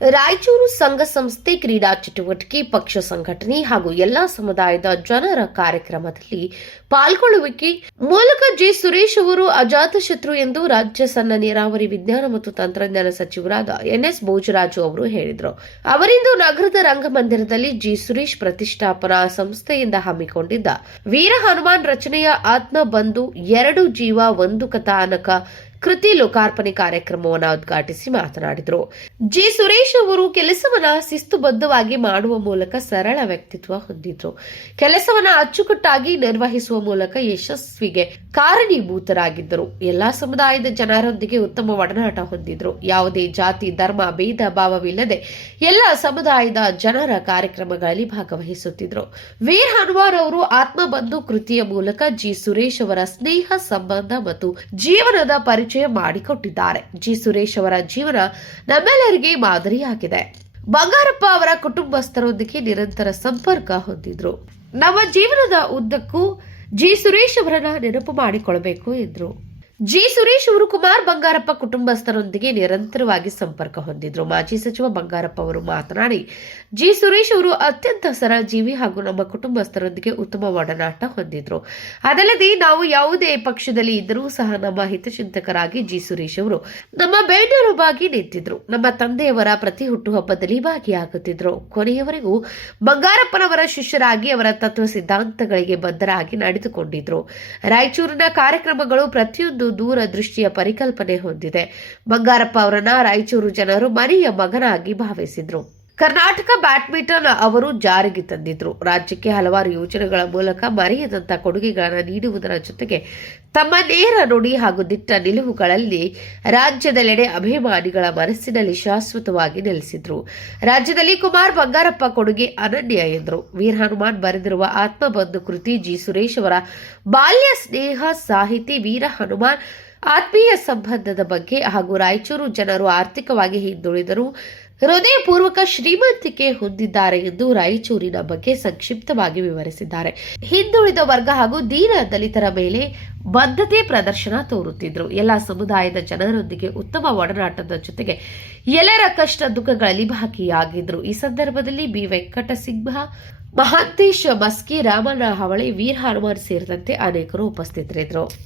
ರಾಯಚೂರು ಸಂಘ ಸಂಸ್ಥೆ ಕ್ರೀಡಾ ಚಟುವಟಿಕೆ ಪಕ್ಷ ಸಂಘಟನೆ ಹಾಗೂ ಎಲ್ಲಾ ಸಮುದಾಯದ ಜನರ ಕಾರ್ಯಕ್ರಮದಲ್ಲಿ ಪಾಲ್ಗೊಳ್ಳುವಿಕೆ ಮೂಲಕ ಜಿ ಸುರೇಶ್ ಅವರು ಅಜಾತಶತ್ರು ಎಂದು ರಾಜ್ಯ ಸಣ್ಣ ನೀರಾವರಿ ವಿಜ್ಞಾನ ಮತ್ತು ತಂತ್ರಜ್ಞಾನ ಸಚಿವರಾದ ಎನ್ಎಸ್ ಭೋಜರಾಜು ಅವರು ಹೇಳಿದರು. ಅವರಿಂದು ನಗರದ ರಂಗಮಂದಿರದಲ್ಲಿ ಜಿ ಸುರೇಶ್ ಪ್ರತಿಷ್ಠಾಪನಾ ಸಂಸ್ಥೆಯಿಂದ ಹಮ್ಮಿಕೊಂಡಿದ್ದ ವೀರ ಹನುಮಾನ್ ರಚನೆಯ ಆತ್ಮ ಬಂಧು ಎರಡು ಜೀವ ಒಂದು ಕಥಾನಕ ಕೃತಿ ಲೋಕಾರ್ಪಣೆ ಕಾರ್ಯಕ್ರಮವನ್ನು ಉದ್ಘಾಟಿಸಿ ಮಾತನಾಡಿದರು. ಜಿ ಸುರೇಶ್ ಅವರು ಕೆಲಸವನ್ನ ಶಿಸ್ತುಬದ್ಧವಾಗಿ ಮಾಡುವ ಮೂಲಕ ಸರಳ ವ್ಯಕ್ತಿತ್ವ ಹೊಂದಿದ್ರು. ಕೆಲಸವನ್ನ ಅಚ್ಚುಕಟ್ಟಾಗಿ ನಿರ್ವಹಿಸುವ ಮೂಲಕ ಯಶಸ್ವಿಗೆ ಕಾರಣೀಭೂತರಾಗಿದ್ದರು. ಎಲ್ಲಾ ಸಮುದಾಯದ ಜನರೊಂದಿಗೆ ಉತ್ತಮ ಒಡನಾಟ ಹೊಂದಿದ್ರು. ಯಾವುದೇ ಜಾತಿ, ಧರ್ಮ, ಭೇದ, ಭಾವವಿಲ್ಲದೆ ಎಲ್ಲ ಸಮುದಾಯದ ಜನರ ಕಾರ್ಯಕ್ರಮಗಳಲ್ಲಿ ಭಾಗವಹಿಸುತ್ತಿದ್ರು. ವೀರ್ ಹನುಮಾರ್ ಅವರು ಆತ್ಮಬಂಧು ಕೃತಿಯ ಮೂಲಕ ಜಿ ಸುರೇಶ್ ಅವರ ಸ್ನೇಹ, ಸಂಬಂಧ ಮತ್ತು ಜೀವನದ ಪರಿಚಯ ಮಾಡಿಕೊಟ್ಟಿದ್ದಾರೆ. ಜಿ. ಸುರೇಶ್ ಅವರ ಜೀವನ ನಮ್ಮೆಲ್ಲರಿಗೆ ಮಾದರಿಯಾಗಿದೆ. ಬಂಗಾರಪ್ಪ ಅವರ ಕುಟುಂಬಸ್ಥರೊಂದಿಗೆ ನಿರಂತರ ಸಂಪರ್ಕ ಹೊಂದಿದ್ರು. ನಮ್ಮ ಜೀವನದ ಉದ್ದಕ್ಕೂ ಜಿ. ಸುರೇಶ್ ಅವರನ್ನ ನೆನಪು ಮಾಡಿಕೊಳ್ಳಬೇಕು ಎಂದ್ರು. ಜಿ ಸುರೇಶ್ ಅವರು ಕುಮಾರ್ ಬಂಗಾರಪ್ಪ ಕುಟುಂಬಸ್ಥರೊಂದಿಗೆ ನಿರಂತರವಾಗಿ ಸಂಪರ್ಕ ಹೊಂದಿದ್ರು. ಮಾಜಿ ಸಚಿವ ಬಂಗಾರಪ್ಪ ಅವರು ಮಾತನಾಡಿ, ಜಿ ಸುರೇಶ್ ಅವರು ಅತ್ಯಂತ ಸರಳ ಜೀವಿ ಹಾಗೂ ನಮ್ಮ ಕುಟುಂಬಸ್ಥರೊಂದಿಗೆ ಉತ್ತಮ ಒಡನಾಟ ಹೊಂದಿದ್ರು. ಅದಲ್ಲದೆ ನಾವು ಯಾವುದೇ ಪಕ್ಷದಲ್ಲಿ ಇದ್ದರೂ ಸಹ ನಮ್ಮ ಹಿತಚಿಂತಕರಾಗಿ ಜಿ ಸುರೇಶ್ ಅವರು ನಮ್ಮ ಬೆನ್ನೆಲುಬಾಗಿ ನಿಂತಿದ್ರು. ನಮ್ಮ ತಂದೆಯವರ ಪ್ರತಿ ಹುಟ್ಟುಹಬ್ಬದಲ್ಲಿ ಭಾಗಿಯಾಗುತ್ತಿದ್ರು. ಕೊನೆಯವರೆಗೂ ಬಂಗಾರಪ್ಪನವರ ಶಿಷ್ಯರಾಗಿ ಅವರ ತತ್ವ ಸಿದ್ಧಾಂತಗಳಿಗೆ ಬದ್ಧರಾಗಿ ನಡೆದುಕೊಂಡಿದ್ರು. ರಾಯಚೂರಿನ ಕಾರ್ಯಕ್ರಮಗಳು ಪ್ರತಿಯೊಂದು ದೂರದೃಷ್ಟಿಯ ಪರಿಕಲ್ಪನೆ ಹೊಂದಿದೆ. ಬಂಗಾರಪ್ಪ ಅವರನ್ನ ರಾಯಚೂರು ಜನರು ಮರಿಯ ಮಗನಾಗಿ ಭಾವಿಸಿದ್ರು. ಕರ್ನಾಟಕ ಬ್ಯಾಡ್ಮಿಂಟನ್ ಅವರು ಜಾರಿಗೆ ತಂದಿದ್ರು. ರಾಜ್ಯಕ್ಕೆ ಹಲವಾರು ಯೋಜನೆಗಳ ಮೂಲಕ ಮರೆಯದಂತ ಕೊಡುಗೆಗಳನ್ನು ನೀಡುವುದರ ಜೊತೆಗೆ ತಮ್ಮ ನೇರ ನುಡಿ ಹಾಗೂ ದಿಟ್ಟ ನಿಲುವುಗಳಲ್ಲಿ ರಾಜ್ಯದೆಲ್ಲೆಡೆ ಅಭಿಮಾನಿಗಳ ಮನಸ್ಸಿನಲ್ಲಿ ಶಾಶ್ವತವಾಗಿ ನೆಲೆಸಿದ್ರು. ರಾಜ್ಯದಲ್ಲಿ ಕುಮಾರ್ ಬಂಗಾರಪ್ಪ ಕೊಡುಗೆ ಅನನ್ಯ ಎಂದರು. ವೀರ್ ಹನುಮಾನ್ ಬರೆದಿರುವ ಆತ್ಮಬಂಧು ಕೃತಿ ಜಿ ಸುರೇಶ್ ಅವರ ಬಾಲ್ಯ ಸ್ನೇಹ ಸಾಹಿತಿ ವೀರ ಹನುಮಾನ್ ಆತ್ಮೀಯ ಸಂಬಂಧದ ಬಗ್ಗೆ ಹಾಗೂ ರಾಯಚೂರು ಜನರು ಆರ್ಥಿಕವಾಗಿ ಹಿಂದುಳಿದರೂ. ಹೃದಯಪೂರ್ವಕ ಶ್ರೀಮಂತಿಕೆ ಹೊಂದಿದ್ದಾರೆ ಎಂದು ರಾಯಚೂರಿನ ಬಗ್ಗೆ ಸಂಕ್ಷಿಪ್ತವಾಗಿ ವಿವರಿಸಿದ್ದಾರೆ. ಹಿಂದುಳಿದ ವರ್ಗ ಹಾಗೂ ದೀನ ದಲಿತರ ಮೇಲೆ ಬದ್ಧತೆ ಪ್ರದರ್ಶನ ತೋರುತ್ತಿದ್ರು. ಎಲ್ಲ ಸಮುದಾಯದ ಜನರೊಂದಿಗೆ ಉತ್ತಮ ಒಡನಾಟದ ಜೊತೆಗೆ ಎಲ್ಲರ ಕಷ್ಟ ದುಃಖಗಳಲ್ಲಿ ಭಾಗಿಯಾಗಿದ್ರು. ಈ ಸಂದರ್ಭದಲ್ಲಿ ಬಿ. ವೆಂಕಟಸಿಂಹ ಮಹಾಂತೇಶ್ ಮಸ್ಕಿ, ರಾಮಣ್ಣ ಹವಳಿ, ವೀರ್ ಹನುಮಾನ್ ಸೇರಿದಂತೆ ಅನೇಕರು ಉಪಸ್ಥಿತರಿದ್ದರು.